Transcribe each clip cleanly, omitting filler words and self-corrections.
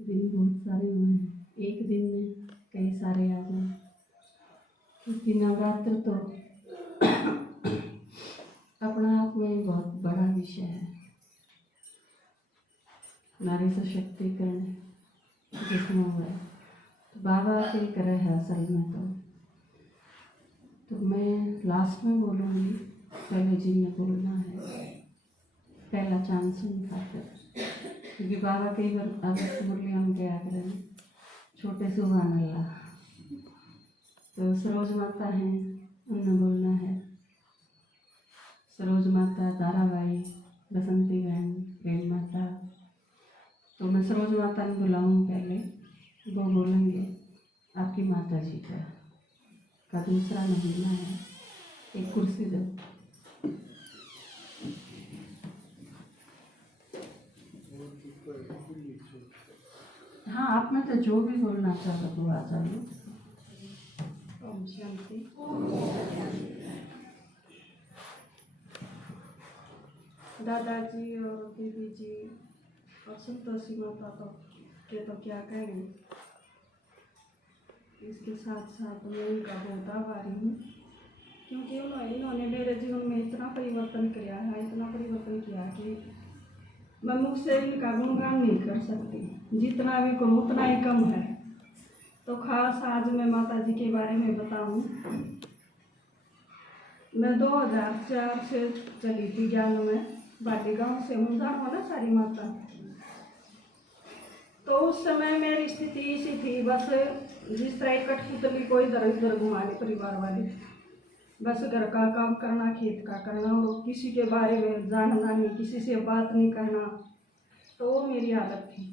दिन बहुत सारे हुए हैं, एक दिन में कई सारे आ जाए, क्योंकि नवरात्र तो अपना आप में बहुत बड़ा विषय है। नारी सशक्तिकरण जिसमें हुआ है तो बाबा के करे है असल में। तो मैं लास्ट में बोलूँगी, पहले जिन्हें बोलना है पहला चांस उनका कर, क्योंकि बाबा कई बार आदत बोलिए हम क्या करें छोटे सुबहान अल्लाह। तो सरोज माता हैं, उन्हें बोलना है। सरोज माता, ताराबाई, बसंती बहन, प्रेम माता। तो मैं सरोज माता ने बुलाऊँ पहले, वो बोलेंगे आपकी माता जी का दूसरा महीना है, एक कुर्सी दो। हाँ, आप में तो जो भी बोलना चाहो तो आ जाओ। ओम शांति। दादाजी और दीदी जी और संतोषी माता तो क्या कहें। इसके साथ साथ मैं उनका बहुत आभारी हूँ, क्योंकि इन्होंने मेरे जीवन में इतना परिवर्तन किया है, इतना परिवर्तन किया कि मैं मुझसे इनका गुणगान नहीं कर सकती। जितना भी कहूँ उतना ही कम है। तो खास आज मैं माता जी के बारे में बताऊँ। मैं 2004 से चली थी ज्ञान में, बाटी गाँव से हूँ, जानो ना सारी माता। तो उस समय मेरी स्थिति ऐसी थी, बस जिस तरह कठपुतली को इधर उधर घुमाने परिवार वाले, बस घर का काम करना, खेत का करना, और किसी के बारे में जानना नहीं, किसी से बात नहीं करना। तो वो मेरी हालत थी।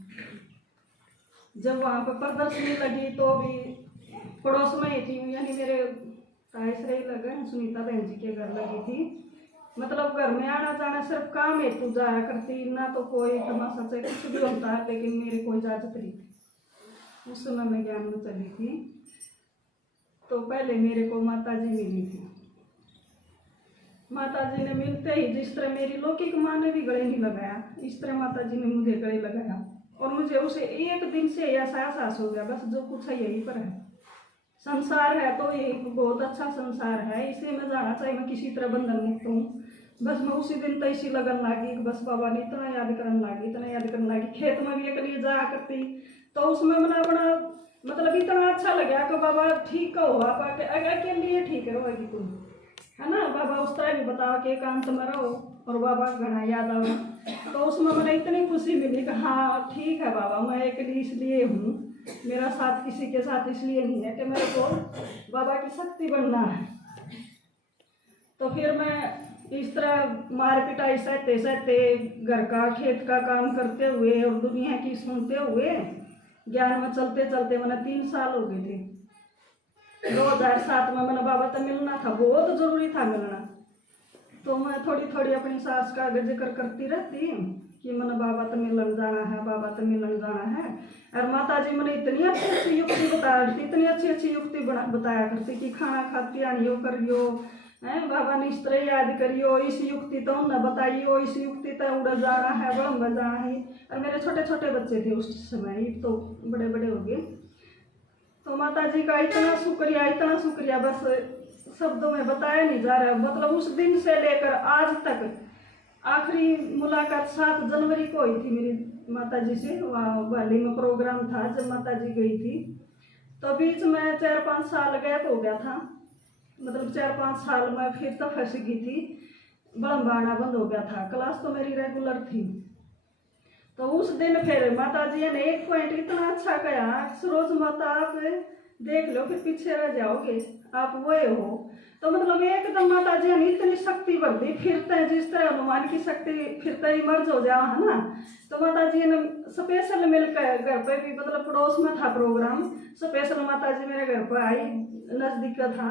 जब वहाँ पर प्रदर्शनी लगी तो भी पड़ोस में ही थी, यानी मेरे तायसरे लगे सुनीता बहन जी के घर लगी थी। मतलब घर में आना जाना सिर्फ काम हेतु जाया करती, ना तो कोई तमाशा से कुछ भी होता है, लेकिन मेरी कोई इजाजत नहीं थी। उस समय मैं ज्ञान में चली थी। तो पहले मेरे को माता जी मिली थी। माता जी ने मिलते ही जिस तरह मेरी लौकिक माँ ने भी गले नहीं लगाया, इस तरह माता जी ने मुझे गले लगाया। और मुझे उसे एक दिन से ऐसा एहसास हो गया, बस जो कुछ है यहीं पर है। संसार है तो ये बहुत अच्छा संसार है, इसे मैं जाना चाहिए, मैं किसी तरह बंधन मुक्त हूँ। बस मैं उसी दिन तो इसी लगन लगी, बस बाबा ने इतना याद करने लगी, इतना याद करने लगी। खेत में भी एक लिए जाया करती, तो उसमें मैंने अपना मतलब इतना अच्छा लगा कि बाबा ठीक कहो, आप अकेले ठीक रहोगी तुम, है ना। बाबा उस तरह भी बताओ कि एकांत में रहो, और बाबा घना याद आओ। तो उसमें मैंने इतनी खुशी मिली कि हाँ ठीक है बाबा, मैं अकेली इसलिए हूँ, मेरा साथ किसी के साथ इसलिए नहीं है कि मेरे को बाबा की शक्ति बनना है। तो फिर मैं इस तरह मार पिटाई सहते सहते, घर का खेत का काम करते हुए और दुनिया की सुनते हुए ज्ञान में चलते चलते मैंने 3 साल हो गए थे। 2007 में मैंने बाबा तो मिलना था, बहुत जरूरी था मिलना। तो मैं थोड़ी थोड़ी अपनी सास का जिक्र करती रहती कि मैंने बाबा तो मिलन जाना है, बाबा तो मिलन जाना है। और माता जी मैंने इतनी अच्छी अच्छी युक्ति बताया करती, इतनी अच्छी अच्छी युक्ति बताया करती कि खाना खाती आनियो करियो, है बाबा ने इस तरह याद करियो, इस युक्ति तो न बताइयो, इस युक्ति तो उड़ जाना है, वह जाना है। और मेरे छोटे छोटे बच्चे थे उस समय, तो बड़े बड़े हो गए। तो माता जी का इतना शुक्रिया, बस शब्दों में बताया नहीं जा रहा। मतलब उस दिन से लेकर आज तक, आखिरी मुलाकात 7 जनवरी को हुई थी मेरी माता जी से। वहाँ वाली में प्रोग्राम था जब माता जी गई थी। तो बीच में 4-5 साल गैप हो गया था, मतलब 4-5 साल में फिर तो फंस गई थी, बड़म्बाना बंद हो गया था। क्लास तो मेरी रेगुलर थी। तो उस दिन फिर माता जी ने एक पॉइंट इतना अच्छा कहा, सरोज माता आप देख लो फिर पीछे रह जाओगे, आप वो हो। तो मतलब एकदम माता जी ने इतनी शक्ति भर दी, फिरते जिस तरह हनुमान की शक्ति फिरते ही मर्ज हो जाओ, है ना। तो माता जी ने स्पेशल मिलकर घर पे भी, मतलब पड़ोस में था प्रोग्राम, स्पेशल माता जी मेरे घर पर आई, नजदीक का था।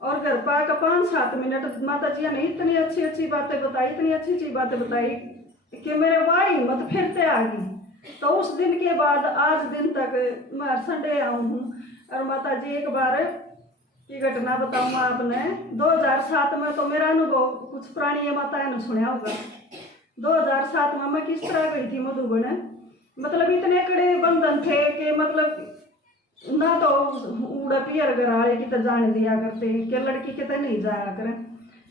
और घर पर आकर 5-7 मिनट माता जी ने इतनी अच्छी अच्छी बातें बताई, इतनी अच्छी अच्छी बातें बताई कि मेरे वाह हिम्मत फिरते आ गई। तो उस दिन के बाद आज दिन तक मैं संडे आऊँ हूँ। और माता जी एक बार की घटना बताऊँ आपने, 2007 में तो मेरा अनुभव कुछ पुरानी माताएं ने सुना होगा। 2007 में मैं किस तरह गई थी मधुबन, मतलब इतने कड़े थे कि मतलब ना तो उड़ा पियर गराले की तो जाने दिया करते कि लड़की के तो नहीं जाया करे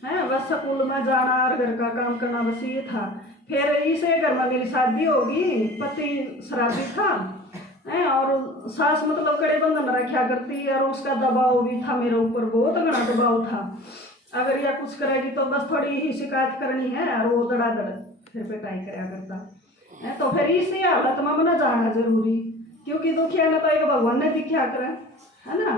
हैं, बस स्कूल में जाना और घर का काम करना, बस ये था। फिर इसे घर में मेरी शादी होगी, पति शराबी था हैं, और सास मतलब कड़े बंधन रखा करती, और उसका दबाव भी था मेरे ऊपर, बहुत घना दबाव था। अगर यह कुछ करेगी तो बस थोड़ी ही शिकायत करनी है, और वो धड़ाधड़ फिर पिटाई कराया करता है। तो फिर इसी हालत में मना जाना जरूरी, क्योंकि दुखिया ना तो एक भगवान ने दिखा करे, है ना।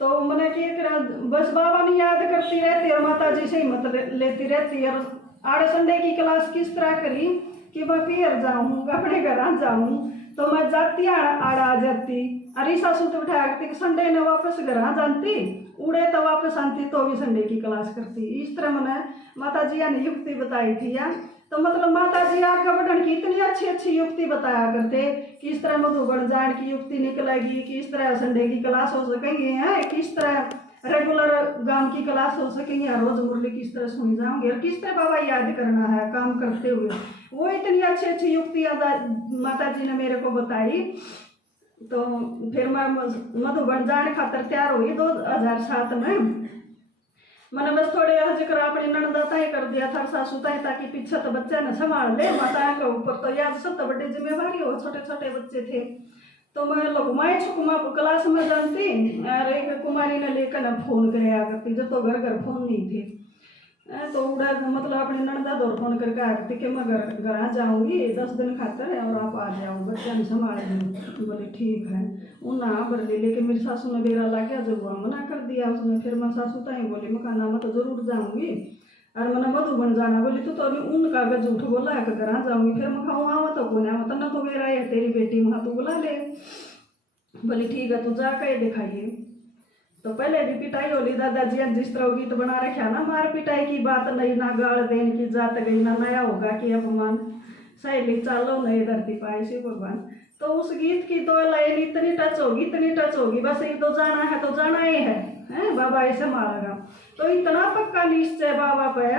तो मैंने क्या बस बाबा ने याद करती रहती और माता जी से हिम्मत लेती रहती। और आड़े संडे की क्लास किस तरह करी कि मैं पियर जाऊँ, अपने घर जाऊँ, तो मैं जाती आड़ा आ जाती, अरे सासू तो बिठाया करती कि संडे ने वापस घर जानती, उड़े तो वापस आती तो भी संडे की क्लास करती। इस तरह मैंने माता जी ने युक्ति बताई थी यार। तो मतलब माता जी आगे बढ़ने की इतनी अच्छी अच्छी युक्ति बताया करते कि इस तरह मधुबन जान की युक्ति निकलेगी, कि इस तरह संडे की क्लास हो सकेंगी, है किस तरह रेगुलर गांव की क्लास हो सकेंगी, रोज मुरली किस तरह सुनी जाऊंगी, और किस तरह बाबा याद करना है काम करते हुए। वो इतनी अच्छी अच्छी युक्तियाँ माता जी ने मेरे को बताई। तो फिर मैं मधुबन जाने खातर तैयार हुई 2007 में। मैंने बस थोड़े जिक्र अपनी ननदा तय कर दिया था, सासू तय, ताकि पीछे तो बच्चा न संभाल ले, माता के ऊपर तो याद सब तो बड़ी जिम्मेवारी हो, छोटे छोटे बच्चे थे। तो मैं लगुमाए छुकुमा क्लास में जानती, और एक कुमारी ने लेकर ना फोन कराया करती, जब तो घर घर फोन नहीं थे। तो उड़ा मतलब अपने ननदा दौर फोन करके आती कि मैं घर जाऊँगी 10 दिन खातर, और आप आ जाओ, बच्चा नहीं संभाल लो। बोले ठीक है। उन्ना भर ले, लेकिन मेरी सासू ने बेरा ला के जब मना कर दिया उसने। फिर मैं सासू ताई बोली, मैं कहना मैं तो जरूर जाऊँगी, और मैंने मधुबन जाना। बोली तू तो अभी उन कागज झूठ बोला है कि घर जाऊँगी। फिर मैं खाऊँ आवा तो कौन है, तो न तो मेरा है तेरी बेटी, वहाँ तू बुला ले। बोली ठीक है, तू जा के दिखाइए। तो पहले भी पिटाई होली दादाजी जिस तरह गीत बना रखा ना, मार पिटाई की बात नहीं, ना गाड़ देन की जात गई, ना नया होगा कि अपमान, सहेली चालो नए धरती पाए शिव भगवान। तो उस गीत की तो लाइन इतनी टच होगी, इतनी टच होगी, बस ये तो जाना है तो जाना ही है बाबा ऐसे मारेगा। तो इतना पक्का निश्चय बाबा पे।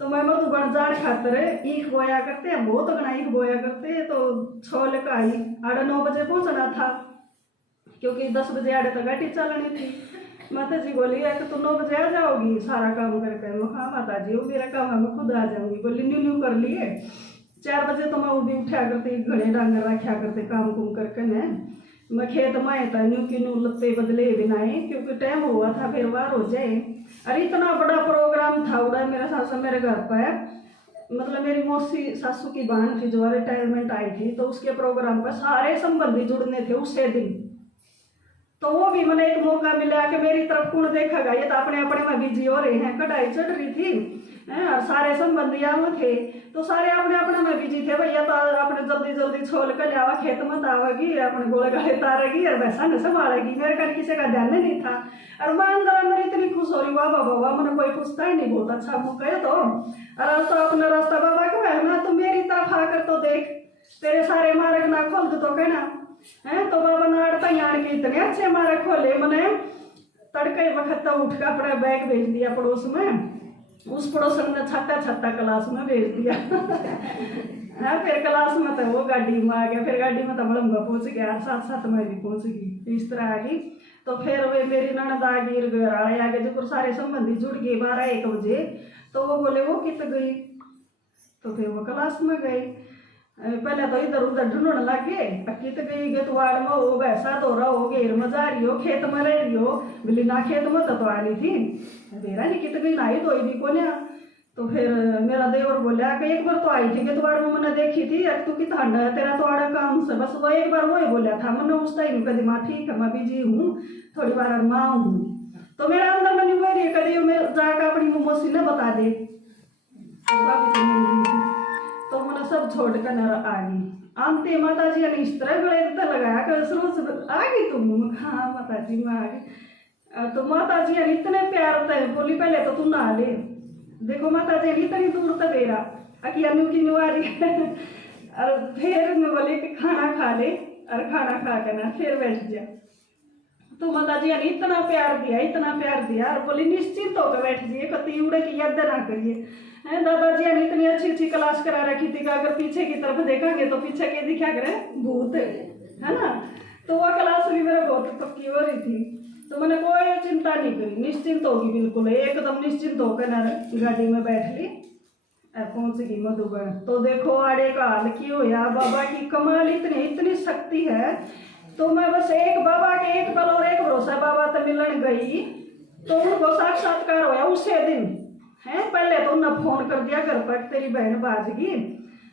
तो मैं मधुबन जान खातर ईख बोया करते हैं, बहुत घना ईख बोया करते। तो 6 लेकर आई, 8-9 बजे पहुंचना था, क्योंकि 10 बजे आड़े तक गाड़ी चलनी थी। माता जी बोली है कि तू 9 बजे आ जाओगी सारा काम करके। मैं हाँ माता जी, वो मेरा काम है, मैं खुद आ जाऊंगी। बोली न्यू न्यू कर लिए। 4 बजे तो मैं वो भी उठा करती, घड़े डांगर रखा करते काम कुम करके ने। मैं खेत में था, न्यू की न्यू लत्ते बदले बिनाए, क्योंकि टाइम हुआ था फिर बार हो जाए। अरे इतना बड़ा प्रोग्राम था उड़ा मेरा सासू मेरे घर पर, मतलब मेरी मौसी सासू की बहन थी जो रिटायरमेंट आई थी, तो उसके प्रोग्राम पर सारे संबंधी जुड़ने थे उसे दिन। तो वो भी मैंने एक मौका मिला कि मेरी तरफ कौन देखेगा, ये तो अपने अपने में बिजी हो रहे हैं। कढ़ाई चढ़ रही थी और सारे संबंधी यहाँ थे, तो सारे अपने अपने में बिजी थे। भैया तो अपने जल्दी जल्दी छोल कर लिया खेत में आवेगी, अपने गोले गाले तारेगी और वैसा न संभालेगी। मेरे का किसी का ध्यान नहीं था, और मैं अंदर अंदर इतनी खुश हो रही, वाह वाह वाह, मैंने कोई पूछता ही नहीं, बहुत अच्छा मौका है। तो रास्ता अपना रास्ता बाबा को है ना, तो मेरी तरफ आकर तो देख, तेरे सारे मार्ग ना खोल दो तो कहना है। तो बाबा ने आड़ता यान के इतने अच्छे मारे खोले, मैंने तड़के वक्त उठ कर अपना बैग भेज दिया पड़ोस में। उस पड़ोसन ने छत्ता क्लास में भेज दिया। फिर क्लास में तो वो गाड़ी में आ गया, फिर गाड़ी में तो बड़ंगा पहुंच गया, 7-7 में भी पहुंच गई, इस तरह आ गई। तो फिर वे मेरी ननद आ गई, घर आए आगे जो सारे संबंधी जुड़ गए 12-1 बजे। तो वो बोले वो कित गई, तो फिर वो क्लास में गई। पहले तो इधर उधर ढूंढने लगे, कित गई गतवाड़ में हो, वैसा तो रहा हो, घेर में जा रही हो, खेत में रह रही हो। बोली ना खेत में तो आ रही थी, बेरा जी कित गई नाई धोई भी को। तो फिर मेरा देवर बोला कि एक बार तो आई थी गतवाड़ में, मैंने देखी थी, तू की ठंड है तेरा तो आड़ा काम से, बस वो एक बार वही बोला था। मैंने उस टाइम कदी माँ ठीक है मैं बिजी हूँ, थोड़ी बार माँ हूँ। तो मेरा अंदर मन हुआ रही कदी मैं जाकर अपनी मौसी ने बता दे, तो मैंने सब छोड़ कर न आ गई। आंते माता जी ने इस तरह गले तो लगाया कि रोज आ गई तुम। हाँ माता जी मैं आ गई। तो माता जी ने इतने प्यार थे, बोली पहले तो तू नहा ले। देखो माता जी इतनी दूर तक बेरा अकिया न्यू की न्यू आ रही है। और फिर मैं बोली कि खाना खा ले, और खाना खा कर ना फिर बैठ जा। तो माता जी ने इतना प्यार दिया, इतना प्यार दिया, और बोली निश्चिंत होकर बैठ जाइए, कति उड़े की याद ना करिए। दादाजी ने इतनी अच्छी अच्छी क्लास करा रखी थी कि अगर पीछे की तरफ देखेंगे तो पीछे के दिखा करे भूत, है ना। तो वह क्लास भी मेरे बहुत पक्की हो रही थी, तो मैंने कोई चिंता नहीं करी, निश्चिंत होगी बिल्कुल, एकदम निश्चिंत होकर ना गाड़ी में बैठ ली, पहुंच गई मधुबन। तो देखो आड़े का हाल की हो या बाबा की कमाल, इतनी इतनी शक्ति है। तो मैं बस एक बाबा के एक पल और एक भरोसा बाबा तो मिलन गई, तो उनको साक्षात्कार होया उसे दिन है। पहले तो उन्हें फोन कर दिया घर पर, तेरी बहन बाजगी,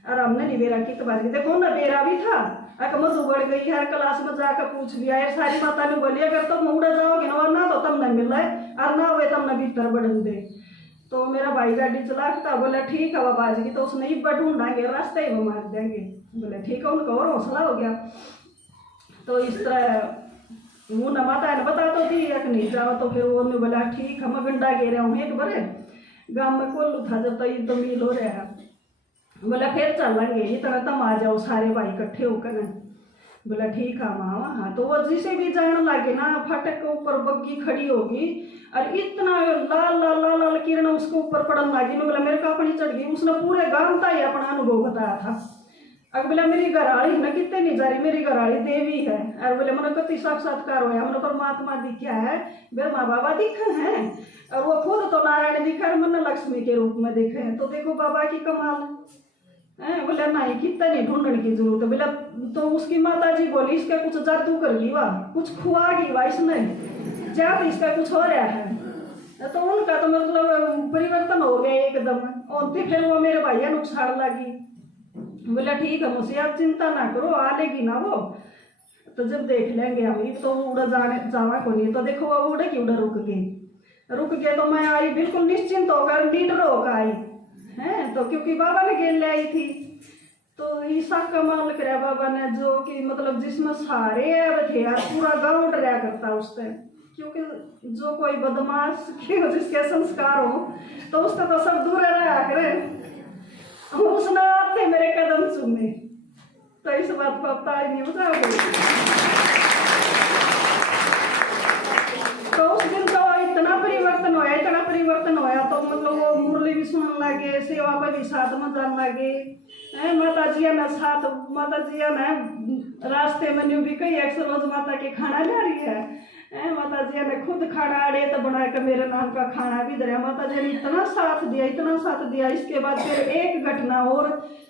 और हमने नहीं बेरा की बाजगी, देखो ना बेरा भी था, अक मधु बढ़ गई हर क्लास में जाकर पूछ लिया है। सारी माता ने बोली अगर तुम उड़ा जाओगे ना तो तब न मिल रहा और ना हुए तब न भीतर बढ़न दे। तो मेरा भाई गाड़ी चला था, बोला ठीक है बाबा जी, तो उसने इब्बा ढूंढाएंगे रास्ते ही वो मार देंगे। बोले ठीक है, उनका और हौसला हो गया। तो इस तरह वो न माता ने बता तो थी एक नहीं जाओ, तो फिर वो बोला ठीक है, मैं गंडा गे रहा हूँ एक बार गाँव में कोल्लू था जब, तो युद्ध मिल हो रहा है। बोला फिर चलेंगे, इतना तुम आ जाओ सारे भाई इकट्ठे होकर। बोला ठीक है मामा। हाँ, तो वो जिसे भी जाने लगे ना, फाटक के ऊपर बग्गी खड़ी होगी और इतना लाल लाल लाल लाल किरण उसके ऊपर पड़न लगी। मैं बोला मेरे को अपनी चढ़ गई। उसने पूरे गांव का ही अपना अनुभव बताया था। अब बोला मेरी घराड़ी ना कितने नहीं जा रही, मेरी घराड़ी देवी है। और बोले मैंने कति साक्षात्कार होया, मैंने परमात्मा दिखा है, ब्रह्मा बाबा दिखे हैं, और वो खुद तो नारायण दिखा है, मैंने लक्ष्मी के रूप में देखे हैं। तो देखो बाबा की कमाल है। बोले नहीं कितना नहीं ढूंढने की जरूरत है। बोला तो उसकी माता जी बोली इसका कुछ जादू कर गई वाह, कुछ खुआगी वाह इसने, जाप इसका कुछ हो रहा है। तो उनका तो मतलब परिवर्तन हो गया एकदम। और फिर वो मेरे भैया नुकसान लगी। बोला ठीक है मुझसे आप चिंता ना करो, आ लेगी ना वो, तो जब देख लेंगे हम। तो उड़ा जाने जावा को नहीं, तो देखो वो उड़े की उड़ा रुक गए। तो मैं आई बिल्कुल निश्चिंत होकर, लीडर होकर आई है। तो क्योंकि बाबा ने गेल ले आई थी, तो ईसा कमाल कराया बाबा ने, जो कि मतलब जिसमें सारे ऐब थे यार, पूरा गाँव डरा करता उससे। क्योंकि जो कोई बदमाश जिसके संस्कार हो तो उससे तो सब दूर रहा करे। उसने आते मेरे कदम सुने, तो इस बात को अब ताली नहीं बजाओगे। तो उस दिन तो इतना परिवर्तन होया, तो मतलब वो मुरली भी सुनने लगे, सेवा पर भी साथ में जाने लगे। माता जी ने रास्ते में न्यू भी कही एक रोज माता के खाना ले रही है। माता जी ने खुद खाना आड़े तो बना कर मेरे नाम का खाना भी दिया। माता जी ने इतना साथ दिया। इसके बाद फिर एक घटना और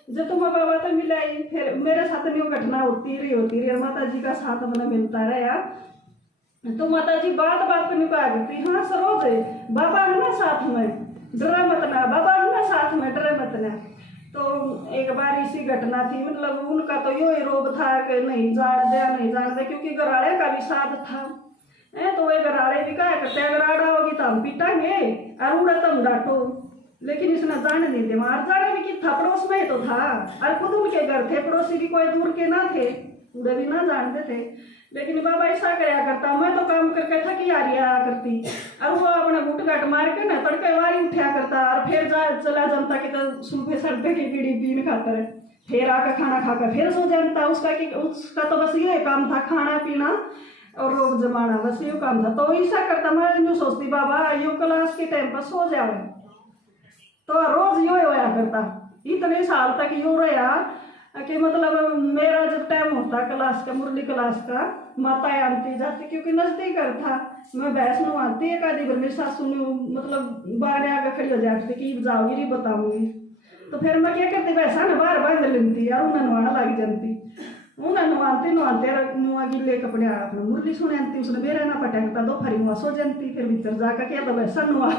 जो तुम बाबा तो मिलाई, फिर मेरे साथ में वो घटना होती रही। माता जी का साथ मैंने मिलता रहा। तो माता जी बात पर निकाह देती, हाँ सरोज बाबा है ना साथ में, डरा मत ना, बाबा है ना साथ में, डरे मत ना। तो एक बार इसी घटना थी, मतलब उनका तो यो ही रोब था कि नहीं जान दे, क्योंकि गराड़े का भी साथ था। तो वे गराड़े भी क्या करते, अगर आड़ा होगी तो हम पीटांगे और उड़ा तो हम डांटो। लेकिन इसने जाने नहीं दे, मार जाने भी कि था, पड़ोस में ही तो था, और खुद उनके घर थे, पड़ोसी भी कोई दूर के ना थे, उड़े भी ना जानते थे। लेकिन बाबा ऐसा कराया करता, मैं तो काम करके थकी आ रही करती, और वो अपना गुटगाट मार के ना तड़के वारी उठा करता, और फिर चला जनता के तो सुबह सड़पे की बीड़ी पीन खाकर, फिर आकर खाना खाकर फिर सो जानता। उसका तो बस ये काम था, खाना पीना और रोग जमाना, बस ये काम था। तो ऐसा करता, मैं जो सोचती बाबा यो क्लास के टाइम पर सो जाओ, तो रोज यो होया करता। इतने साल तक यो रहा कि मतलब मेरा जब टाइम होता क्लास का, मुरली क्लास का, माताएं आती जाती, क्योंकि नजदीक था। मैं भैंस नवाती एक आधी बार, मेरी सासू ने मतलब बाहर आकर खड़ी हो जाती कि जाओगी नहीं बताऊंगी। तो फिर मैं क्या करती, भैंसा ने बाहर बांध लेती और उन्हें नवाना लग जाती। उन्हें नवाते नुआ गिले कपड़े अपने मुरली सुनती, उसने मेरा ना पटकता, दो फरी हुआ सो जानती, फिर भीतर जाकर क्या तो भैंसा नुआ।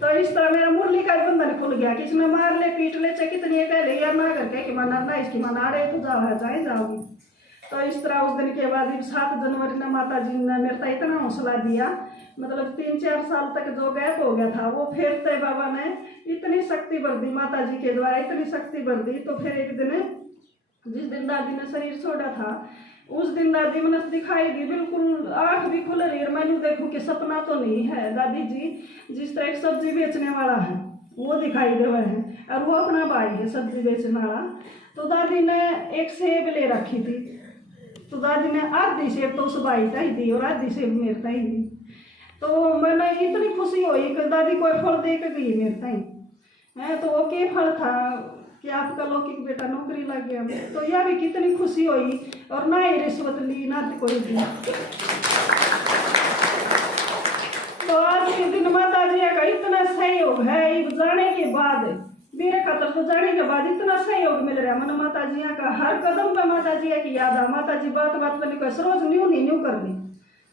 तो इस तरह मेरा मुरली का बंधन खुल गया कि इसमें मार ले पीट ले चाहे कितनी पहले यार ना करके कि मना ना इसकी मना रहे तो जाओगी। तो इस तरह उस दिन के बाद 7 जनवरी ने माता जी ने मेरे को इतना हौसला दिया, मतलब 3-4 साल तक जो गैप हो गया था वो फिर ते बाबा ने इतनी शक्ति भर दी, माता जी के द्वारा इतनी शक्ति भर दी। तो फिर एक दिन जिस दिन दादी ने शरीर छोड़ा था, उस दिन दादी मैंने दिखाई दी, बिल्कुल आँख भी खुल रही है। मैंने देखूँ कि सपना तो नहीं है, दादी जी जिस तरह एक सब्जी बेचने वाला है वो दिखाई दे रहे हैं, और वो अपना भाई है सब्जी बेचने वाला। तो दादी ने एक सेब ले रखी थी, तो दादी ने आधी सेब तो उस भाई का ही दी और आधी सेब मेरे का ही दी। तो मैंने इतनी खुशी हुई कि दादी कोई फल दे के गई मेरे ताई है। तो वो के फल था कि आपका लौकिक बेटा नौकरी लग गया, तो यह भी कितनी खुशी हुई। और ना ही रिश्वत ली ना कोई दी। तो आज के दिन माता जी का इतना सहयोग है, जाने के बाद मेरे खातर तो जाने के बाद इतना सहयोग मिल रहा है मन माता जी का। हर कदम पे माता जी की याद आ। माता जी बात बात पर निकल रोज न्यू नहीं न्यू कर ली,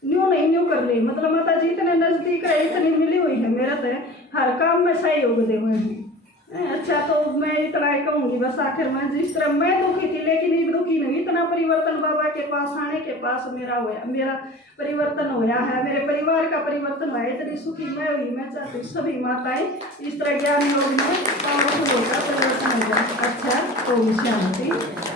न्यू नहीं न्यू कर ली। मतलब माता जी इतने नजदीक है, इतनी मिली हुई है मेरे से, हर काम में सहयोग दे हुए हैं। अच्छा, तो मैं इतना ही कहूँगी बस आखिर में, जिस तरह मैं दुखी थी लेकिन ये दुखी नहीं, इतना परिवर्तन बाबा के पास आने के पास मेरा परिवर्तन होया है, मेरे परिवार का परिवर्तन हुआ है। इतनी सुखी मैं हुई। मैं चाहती हूँ सभी माताएं इस तरह ज्ञान योग में पावरफुल होगा, परिवर्तन होगा। अच्छा, तो शांति।